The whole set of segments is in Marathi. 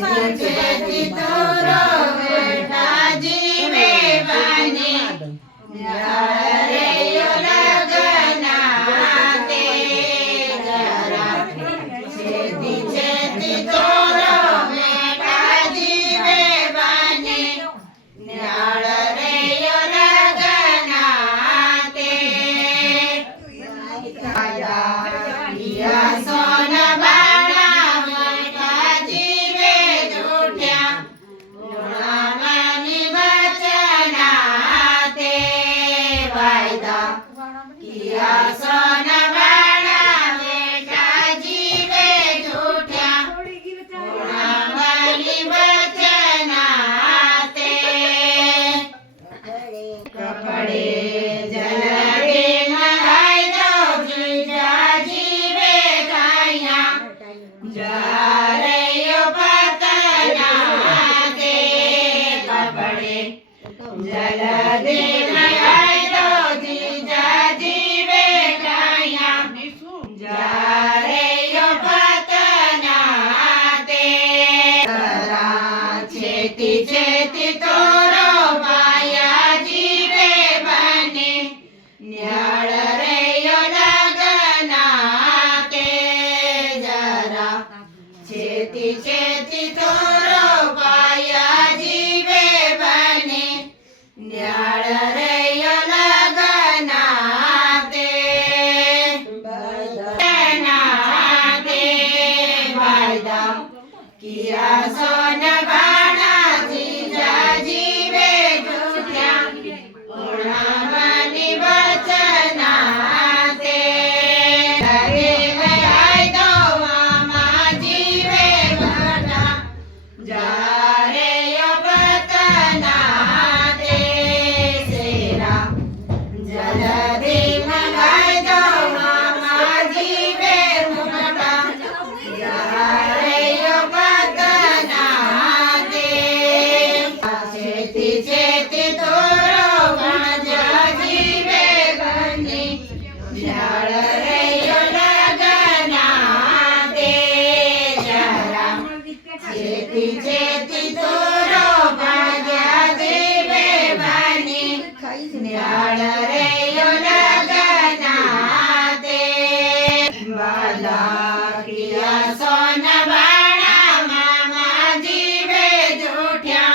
छेती तोरो बेटा जीवे बने रे यो लगना ते जरा छेती छेती तोरो बेटा जीवे बने रे यो लगना ते या सोना बाणा बेटा जीवे झूठ्या लोणामानी बचना ते वायदा किया सोना बाणा बेटा जीवे झूठ्या लोणामानी बचना ते कपडे जलगे मगाई दो जीजा जीवे गाया जा रे यो पतना ते कपडे जलगे मगाई दो जीजा जीवे गाया जा रे यो पतना ते छेती छेती तोरो पाया जीवे बने न्याळ रे यो लगना ते जरा छेती छेती तोरो पाया जीवे बने न्याळ रे यो लगना ते लगना ते वायदा किया सोन बाणा जीजा जीवे झूठ्या लोणामानी बचना ते लगे गयाय दो मामा जीवे बना जा रे यो बतना ते सेरा जलदी मंगाय दो मामा जीवे घुमटा जा रे यो बतना ते छेती छेती तोरो गाजा जीवे बने न्याळ रे यो लगना ते जरा छेती छेती तोरो गाजा जीवे बने न्याळ रे यो लगना ते बाला किया सोना बाणा मामा जीवे झूठ्या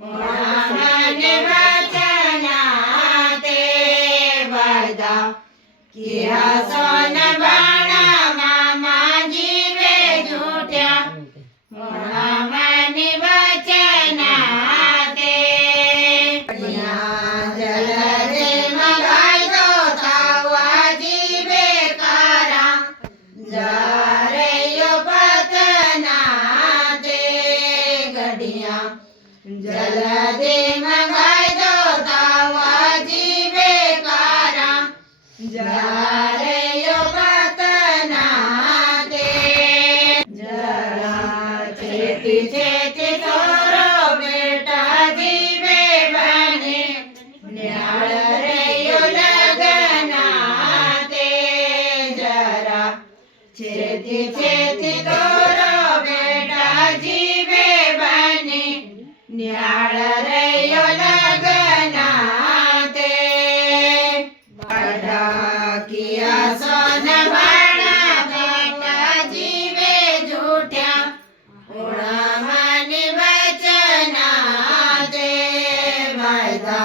लोणामानी बचना ते वायदा किया सोना बाणा मामा जीवे झूठ्या लोणामानी बचना ते जलदे मंगाई दो तावा जीवे कारा जा रे यो पतना ते गडिया जलदे मंगाई दो तावा जीवे कारा जा रे यो पतना ते जरा छेती छेती तोरो बेटा जीवे बने न्याळ रे यो लगना ते जरा छेती छेती तोरो बेटा जीवे बने न्याळ रे यो लगना ते वायदा किया सोना बाणा बेटा जीवे झूठ्या लोणामानी बचना ते वायदा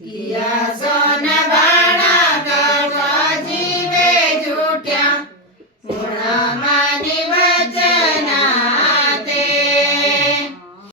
किया